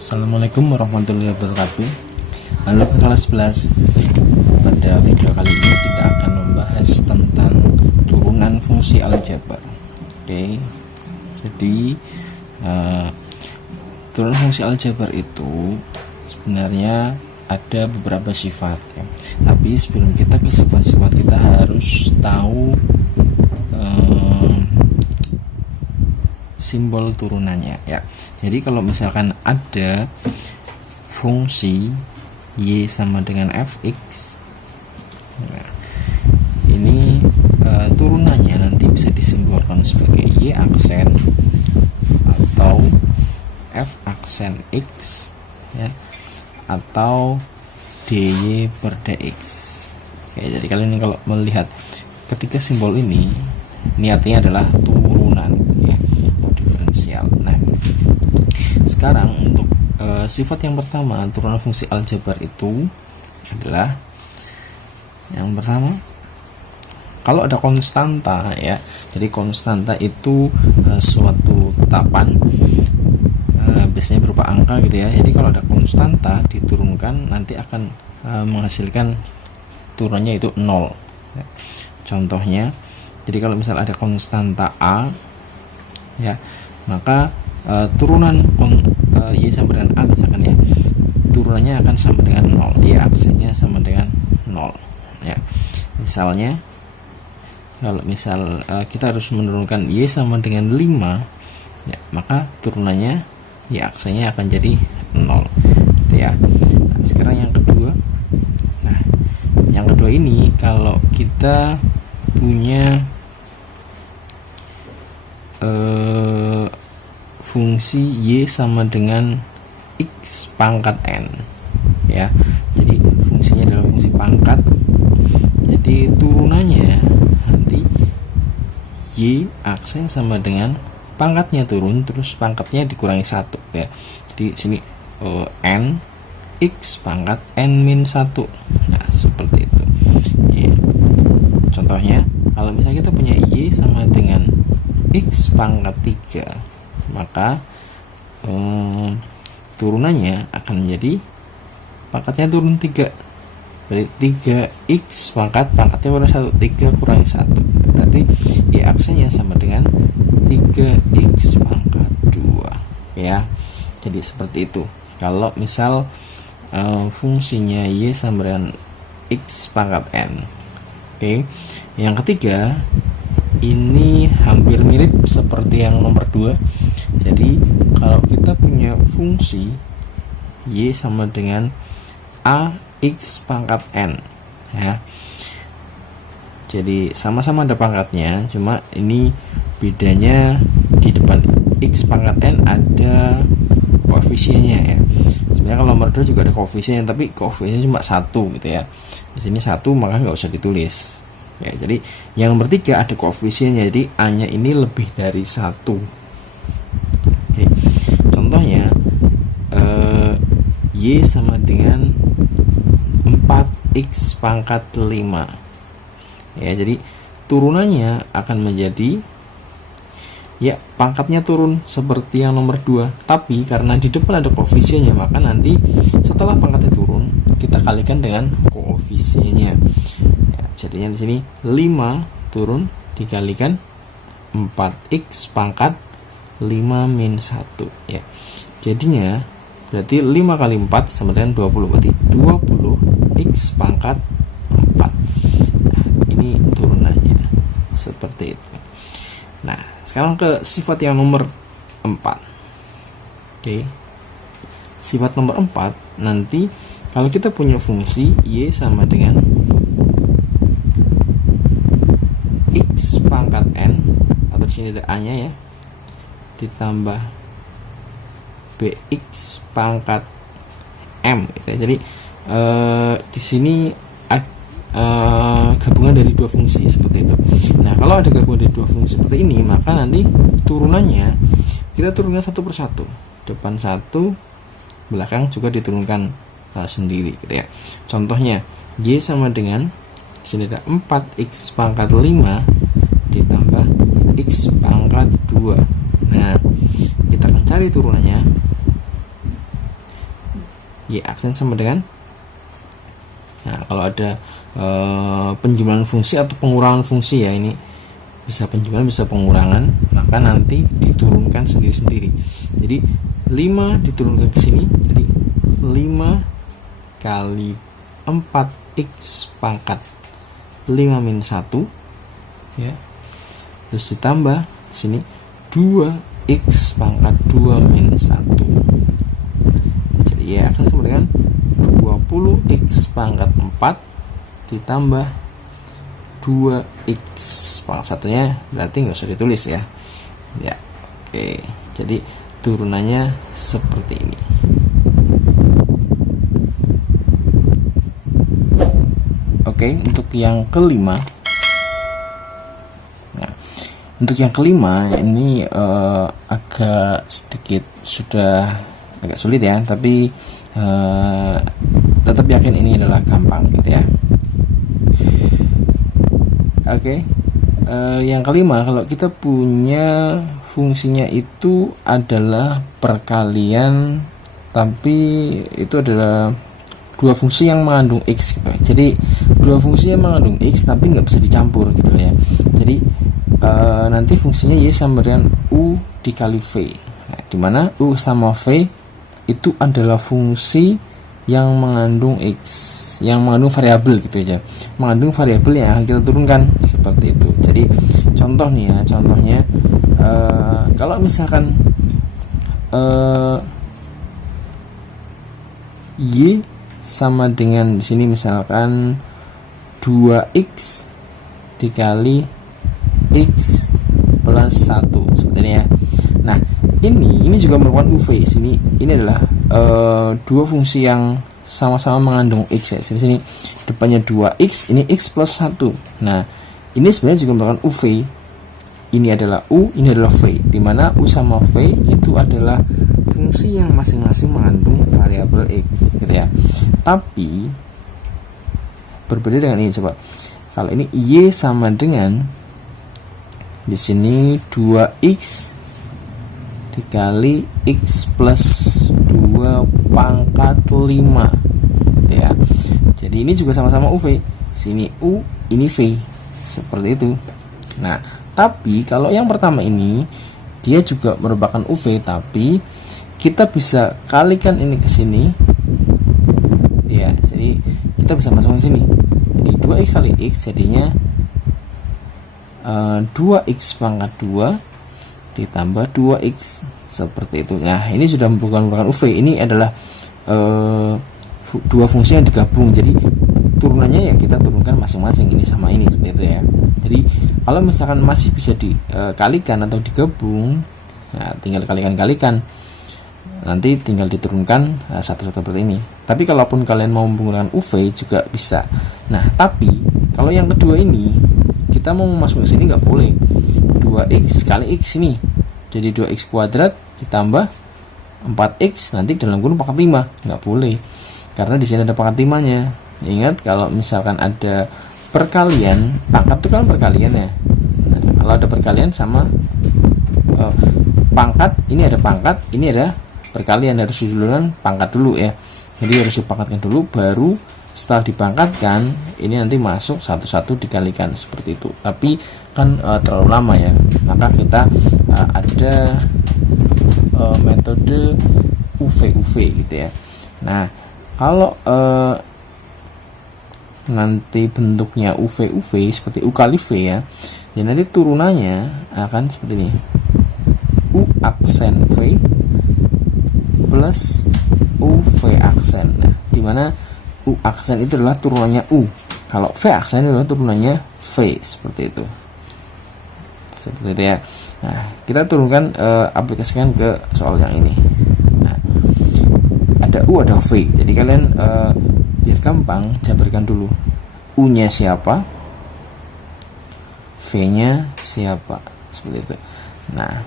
Assalamualaikum warahmatullahi wabarakatuh. Halo kelas 11. Pada video kali ini kita akan membahas tentang turunan fungsi aljabar. Oke. Jadi turunan fungsi aljabar itu sebenarnya ada beberapa sifat ya. Tapi sebelum kita ke sifat-sifat, kita harus tahu simbol turunannya ya. Jadi kalau misalkan ada fungsi y sama dengan fx, nah, ini turunannya nanti bisa disimbolkan sebagai y aksen atau f aksen x ya, atau dy per dx. Oke, jadi kalian ini kalau melihat ketika simbol ini artinya adalah turunan ya, atau diferensial. Nah, sekarang untuk sifat yang pertama turunan fungsi aljabar itu adalah yang pertama, kalau ada konstanta ya. Jadi konstanta itu suatu tetapan biasanya berupa angka gitu ya. Jadi kalau ada konstanta diturunkan nanti akan menghasilkan turunannya itu 0 ya. Contohnya, jadi kalau misal ada konstanta a ya, maka turunan y sama dengan a misalkan ya, turunannya akan sama dengan 0 ya, absennya sama dengan 0 ya. Misalnya kalau misal kita harus menurunkan y sama dengan 5 ya, maka turunannya ya aksennya akan jadi 0 gitu ya. Nah, sekarang yang kedua. Nah, yang kedua ini kalau kita punya fungsi y sama dengan x pangkat n ya. Jadi fungsinya adalah fungsi pangkat. Jadi turunannya nanti y aksen sama dengan pangkatnya turun, terus pangkatnya dikurangi 1 ya. Jadi sini n x pangkat n min 1. Nah, seperti itu ya. Contohnya, kalau misalnya kita punya y sama dengan x pangkat 3, maka turunannya akan menjadi pangkatnya turun 3. Berarti 3x pangkatnya kurang 1, 3 kurangi 1. Berarti y aksennya sama dengan 3x pangkat 2 ya. Jadi seperti itu. Kalau misal fungsinya y sama dengan x pangkat n. Oke. Yang ketiga, ini hampir mirip seperti yang nomor 2. Jadi kalau kita punya fungsi y sama dengan ax pangkat n ya. Jadi sama-sama ada pangkatnya, cuma ini bedanya di depan x pangkat n ada koefisiennya ya. Sebenarnya kalau nomor 2 juga ada koefisien, tapi koefisiennya cuma 1 gitu ya. Di sini 1, maka nggak usah ditulis. Ya, jadi yang nomor 3 ada koefisiennya, jadi a-nya ini lebih dari 1. Oke. Contohnya y sama dengan 4x pangkat 5. Ya, jadi turunannya akan menjadi ya pangkatnya turun seperti yang nomor 2, tapi karena di depan ada koefisiennya, maka nanti setelah pangkatnya turun kita kalikan dengan koefisiennya. Jadinya di sini 5 turun dikalikan 4x pangkat 5 min 1 ya. Jadinya berarti 5 kali 4 sama dengan 20, berarti 20x pangkat 4. Nah, ini turunannya seperti itu. Nah, sekarang ke sifat yang nomor 4. Oke. Sifat nomor 4 nanti kalau kita punya fungsi y sama dengan x pangkat n, atau di sini ada a-nya ya, ditambah bx pangkat m gitu ya. Jadi di sini gabungan dari dua fungsi seperti itu. Nah, kalau ada gabungan dari dua fungsi seperti ini, maka nanti turunannya kita turunkan satu persatu. Depan 1, belakang juga diturunkan sendiri gitu ya. Contohnya y sama dengan di sini ada 4x pangkat 5 ditambah x pangkat 2. Nah, kita akan cari turunannya. Y aksen sama dengan, nah kalau ada penjumlahan fungsi atau pengurangan fungsi ya, ini bisa penjumlahan bisa pengurangan, maka nanti diturunkan sendiri-sendiri. Jadi 5 diturunkan ke sini, jadi 5 kali 4x pangkat 5 min 1 ya, terus ditambah sini 2x pangkat 2 min 1. Jadi ya akan sama dengan 20x pangkat 4 ditambah 2x pangkat satunya, berarti nggak usah ditulis ya. Ya, oke. Jadi turunannya seperti ini. Oke, untuk yang kelima. Nah, untuk yang kelima ini agak sedikit sudah agak sulit ya, tapi tetap yakin ini adalah gampang gitu ya. Oke, yang kelima, kalau kita punya fungsinya itu adalah perkalian, tapi itu adalah dua fungsi yang mengandung x gitu. Jadi dua fungsi yang mengandung x tapi nggak bisa dicampur gitu ya. Jadi nanti fungsinya y sama dengan u dikali v. Nah, dimana u sama v itu adalah fungsi yang mengandung x, yang mengandung variabel gitu aja, mengandung variabel yang akan kita turunkan seperti itu. Jadi contoh nih ya, contohnya kalau misalkan y sama dengan di sini misalkan 2x dikali x plus 1 seperti ini ya. Nah, ini juga merupakan UV. Sini ini adalah dua fungsi yang sama-sama mengandung x ya. Sini depannya 2x, ini x plus 1. Nah, ini sebenarnya juga merupakan UV. Ini adalah u, ini adalah v, dimana u sama v itu adalah fungsi yang masing-masing mengandung variabel x gitu ya. Tapi berbeda dengan ini, coba kalau ini y sama dengan di sini 2x dikali x plus 2 pangkat 5 ya. Jadi ini juga sama-sama UV, sini u, ini v, seperti itu. Nah, tapi kalau yang pertama ini dia juga merupakan UV, tapi kita bisa kalikan ini ke sini ya. Jadi kita bisa masukkan ke sini. Jadi 2x kali x jadinya 2x pangkat 2 ditambah 2x seperti itu. Nah, ini sudah merupakan UV. Ini adalah dua fungsi yang digabung. Jadi turunannya ya kita turunkan masing-masing, ini sama ini seperti itu ya. Jadi kalau misalkan masih bisa dikalikan atau digabung, nah tinggal kalikan-kalikan, nanti tinggal diturunkan satu-satu seperti ini. Tapi kalaupun kalian mau menggunakan UV juga bisa. Nah, tapi kalau yang kedua ini kita mau masuk ke sini nggak boleh. 2x kali x ini jadi 2x kuadrat ditambah 4x nanti dalam kurung pangkat 5, nggak boleh karena di sini ada pangkat 5-nya. Ingat, kalau misalkan ada perkalian, pangkat itu kan perkalian ya. Nah, kalau ada perkalian sama pangkat, ini ada pangkat, ini ada perkalian, harus didulukan pangkat dulu ya. Jadi harus dipangkatkan dulu, baru setelah dipangkatkan ini nanti masuk satu-satu dikalikan seperti itu. Tapi kan terlalu lama ya, maka kita ada metode UV gitu ya. Nah, kalau nanti bentuknya UV seperti U kali V ya, jadi nanti turunannya akan seperti ini, U aksen V plus UV aksen. Nah, dimana U aksen itu adalah turunannya U, kalau V aksen itu adalah turunannya V, seperti itu ya. Nah, kita turunkan, aplikasikan ke soal yang ini. Nah, ada U ada V, jadi kalian biar gampang jabarkan dulu, U nya siapa, V nya siapa, seperti itu. Nah,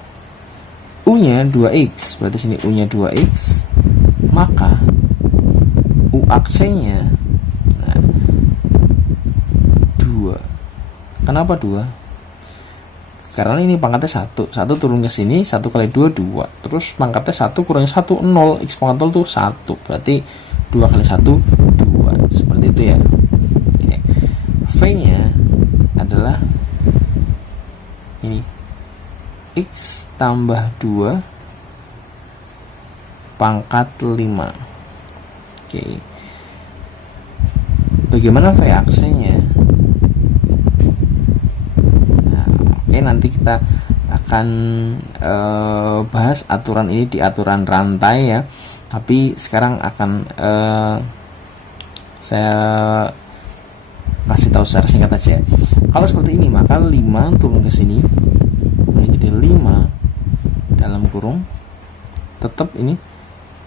U nya 2x, berarti sini U nya 2x, maka U aksennya 2. Kenapa 2? Karena ini pangkatnya 1 turun ke sini, 1 kali 2 2, terus pangkatnya 1 kurang 1 0, x pangkat 0 itu 1, berarti 2 kali 1 2, seperti itu ya. Oke. V nya adalah ini X tambah 2 pangkat 5. Oke. Bagaimana V aksenya? Nah, oke, nanti kita akan bahas aturan ini di aturan rantai ya. Tapi sekarang akan saya kasih tahu secara singkat aja. Kalau seperti ini, maka 5 turun ke sini menjadi 5 dalam kurung, tetap ini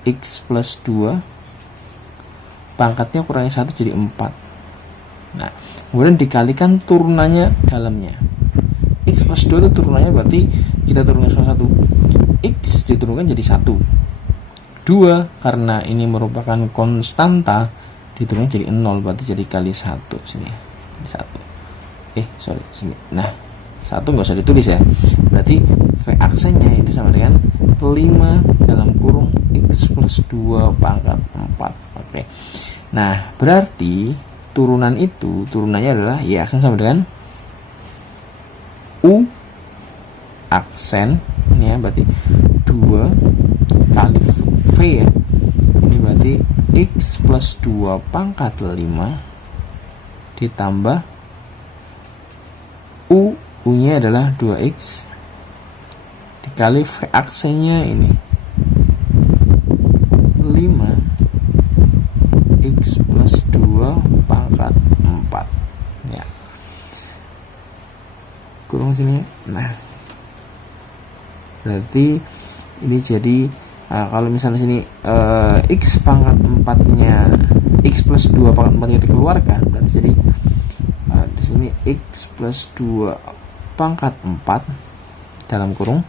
X plus 2 pangkatnya kurangi 1 jadi 4. Nah, kemudian dikalikan turunannya dalamnya. X plus 2 itu turunannya berarti kita turunkan salah satu, X diturunkan jadi 1. 2 karena ini merupakan konstanta diturunkan jadi 0, berarti jadi kali 1 sini. 1. Sini. Nah, 1 nggak usah ditulis ya. Berarti V aksenya itu sama dengan 5 dalam kurung X plus 2 pangkat 4. Oke. Nah, berarti turunannya adalah Y aksen sama dengan U aksen ini ya, berarti 2 kali V ya. Ini berarti X plus 2 pangkat 5 ditambah U nya adalah 2X dikali V aksennya ini 5 X plus 2 pangkat 4 ya, kurung sini. Nah, berarti ini jadi kalau misalnya sini X pangkat 4 nya X plus 2 pangkat 4 nya dikeluarkan, berarti jadi di sini X plus 2 pangkat 4 dalam kurung,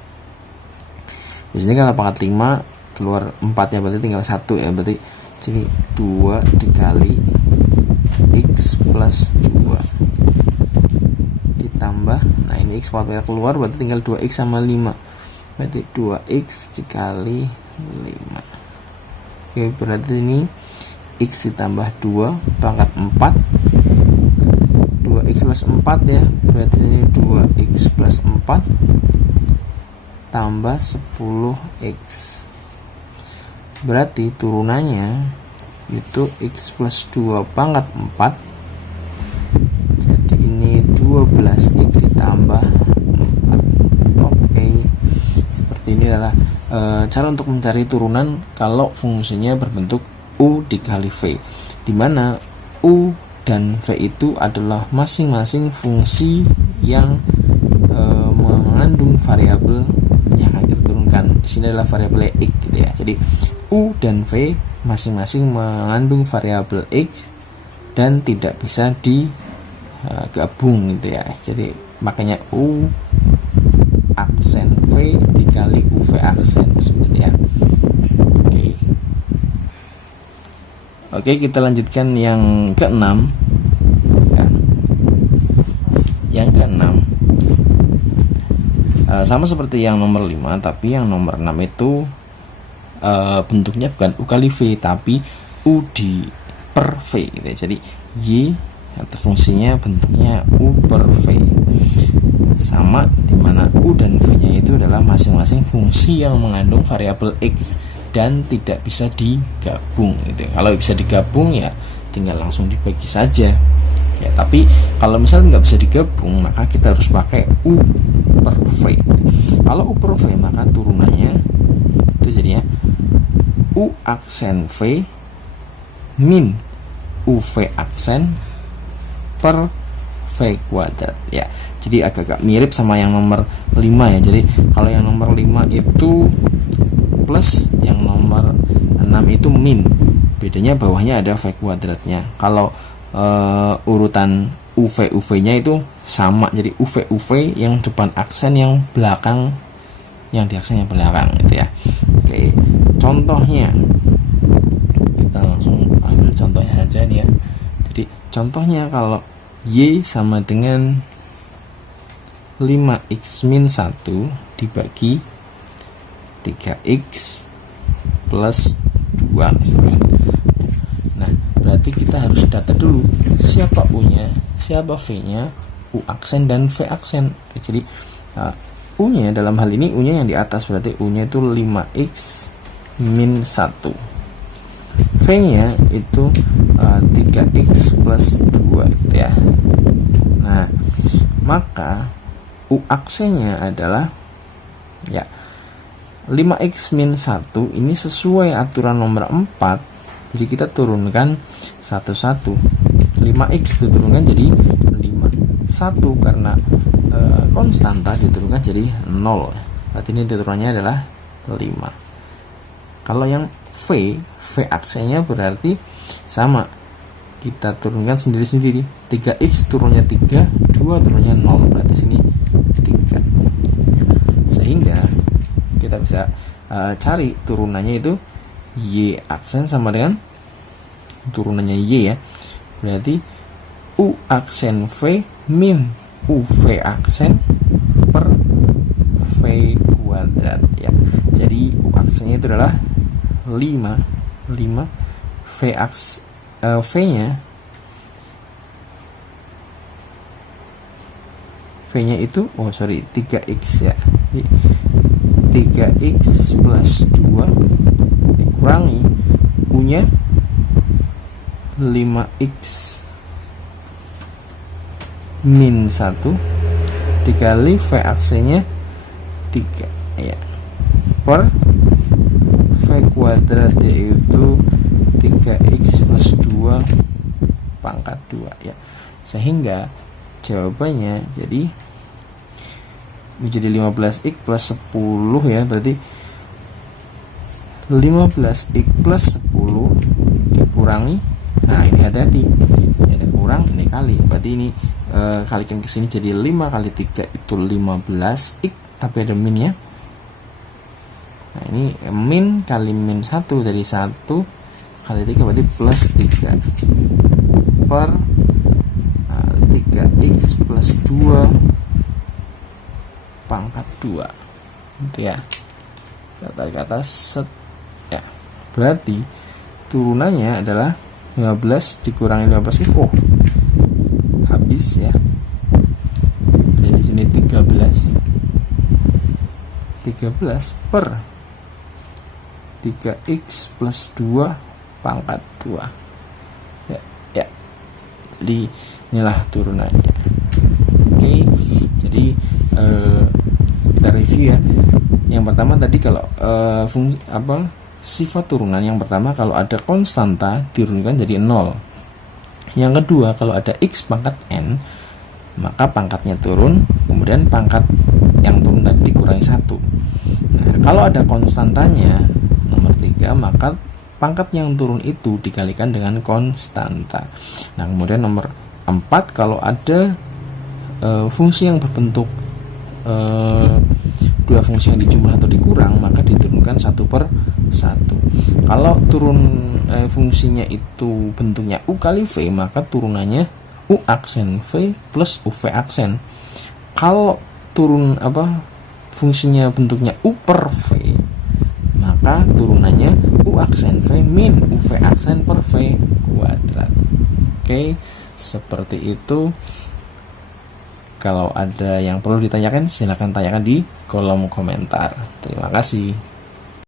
di sini kalau pangkat 5 keluar 4 ya, berarti tinggal 1 ya, berarti jadi 2 dikali X plus 2 ditambah, nah ini X pangkat 4 keluar, berarti tinggal 2X sama 5, berarti 2X dikali 5. Oke, berarti ini X ditambah 2 pangkat 4, 2X plus 4 ya, berarti ini 2X plus 4 tambah 10X, berarti turunannya itu X plus 2 pangkat 4, jadi ini 12X ditambah 4. Oke, seperti ini adalah cara untuk mencari turunan kalau fungsinya berbentuk U dikali V, dimana U dan V itu adalah masing-masing fungsi yang mengandung variabel yang akan kita turunkan. Di sini adalah variabel X gitu ya. Jadi U dan V masing-masing mengandung variabel X dan tidak bisa digabung gitu ya. Jadi makanya U aksen V dikali UV aksen seperti ya. Oke, kita lanjutkan yang ke-6 ya. Yang ke-6 sama seperti yang nomor 5, tapi yang nomor 6 itu bentuknya bukan U kali V, tapi U di per V gitu ya. Jadi Y atau fungsinya bentuknya U per V, sama dimana U dan V nya itu adalah masing-masing fungsi yang mengandung variabel X dan tidak bisa digabung gitu. Kalau bisa digabung ya tinggal langsung dibagi saja ya, tapi kalau misalnya nggak bisa digabung, maka kita harus pakai U per V. Kalau U per V, maka turunannya itu jadinya U aksen V min UV aksen per V kuadrat ya. Jadi agak-agak mirip sama yang nomor 5 ya. Jadi kalau yang nomor 5 itu plus, yang nomor 6 itu min. Bedanya bawahnya ada V kuadratnya. Kalau urutan UV nya itu sama, jadi UV yang depan aksen, yang belakang yang di aksen yang belakang gitu ya. Oke, contohnya kita langsung ambil contohnya aja nih ya. Jadi contohnya kalau Y sama dengan 5X min 1 dibagi 3X plus 2 misalkan. berarti kita harus data dulu siapa U-nya, siapa V-nya, U aksen dan V aksen. Jadi U-nya dalam hal ini U-nya yang di atas, berarti U-nya itu 5x min 1. V-nya itu 3x plus 2 gitu ya. Nah, maka U aksennya adalah ya 5x min 1 ini sesuai aturan nomor 4. Jadi kita turunkan satu-satu. 5x diturunkan jadi 5. 1 karena konstanta diturunkan jadi 0. Berarti ini turunannya adalah 5. Kalau yang V aksennya berarti sama. Kita turunkan sendiri-sendiri. 3x turunnya 3, 2 turunnya 0. Berarti sini 3. Sehingga kita bisa cari turunannya itu Y aksen sama dengan turunannya Y ya. Berarti U aksen V min UV aksen per V kuadrat ya. Jadi U aksennya itu adalah 5 V aks V-nya itu 3x ya. 3x plus 2 dikurangi U-nya 5x min 1 dikali V aksennya 3 ya, per V kuadrat yaitu 3x plus 2 pangkat 2 ya. Sehingga jawabannya jadi menjadi 15x plus 10 ya. Berarti 15x plus 10 dikurangi, nah ini hati-hati, ini ada kurang, ini kali, berarti ini kalikan ke sini jadi 5 kali 3 itu 15x, tapi ada min ya. Nah ini min kali min 1 dari 1 kali 3 berarti plus 3 per 3x plus 2 pangkat 2 gitu ya. Kita tarik ke atas set ya. Berarti turunannya adalah 15 dikurangi 15 itu habis ya. Jadi sini 13 per 3x plus 2 pangkat 2 ya, ya. Jadi inilah turunannya. Oke, jadi kita review ya. Yang pertama tadi kalau fungsi sifat turunan yang pertama kalau ada konstanta diturunkan jadi 0. Yang kedua kalau ada x pangkat n maka pangkatnya turun, kemudian pangkat yang turun tadi dikurangi 1. Nah, kalau ada konstantanya nomor 3 maka pangkat yang turun itu dikalikan dengan konstanta. Nah, kemudian nomor 4 kalau ada fungsi yang berbentuk dua fungsi yang dijumlah atau dikurang maka diturunkan 1/1. Kalau turun fungsinya itu bentuknya U kali V maka turunannya U aksen V plus UV aksen. Kalau turun fungsinya bentuknya U per V maka turunannya U aksen V min UV aksen per V kuadrat. Oke, seperti itu. Kalau ada yang perlu ditanyakan, silakan tanyakan di kolom komentar. Terima kasih.